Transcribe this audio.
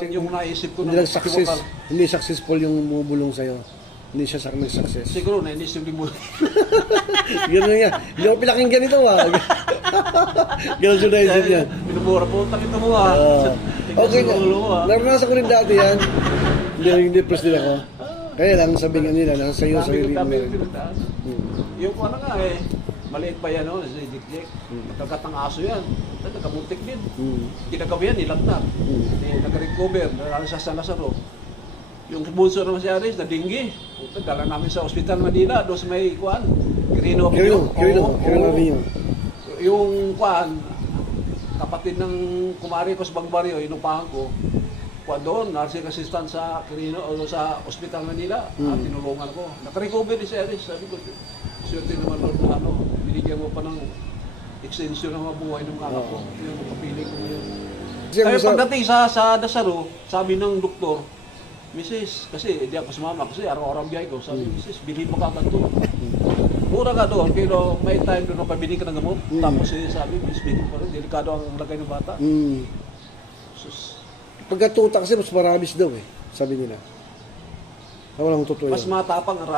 Yung naisip ko Hindi na lang success, hindi successful yung bumubulong sa'yo. Hindi siya nag-success. siguro naisip din mo. Gano'n yan. Hindi ako pinakinggan ito Gano'n siya naisip yan. Minumura po, takita mo Okay na. Naranasan ko rin dati yan. Hindi depressed din ako. Kaya lang sabihin nila, nasa sa'yo, sa sarili mo. Yung ano nga maliit pa yan, si Dick. Nagkagat ng aso yan. Nagkamuntik din. Kinagawa yan, ilagtag. Nag-recover, nalala sa San Lazaro. Yung bunso naman si Aris, nadinggi. Dala namin sa Ospital Manila, doon sa may kuan. Quirino Avenue. Yung kuan, kapatid ng kumari ko sa Bagbaryo, inupahan ko. Kuan doon, nursing assistant sa Quirino o sa Ospital Manila. Tinulungan ko. Naka-recover din si Aris. Sabi ko, swerte naman Lord na binigyan mo pa ng extension ng mabuhay ng anak ko. Yung kapili ko yun. Kaya pagdating sa Dasaro, sabi ng doktor, Mrs. kasi hindi ako sumama kasi araw-araw biyahe ko. Sabi, Mrs. bilhin mo ka agad doon. Mura ka doon, pero may time doon na pabili ka ng gamot. Tapos sabi, Miss, bilhin mo rin. Delikado ang lagay ng bata. Pagkatuta kasi mas maramis daw sabi nila. Walang totoo yan. Mas matapang ang rabi.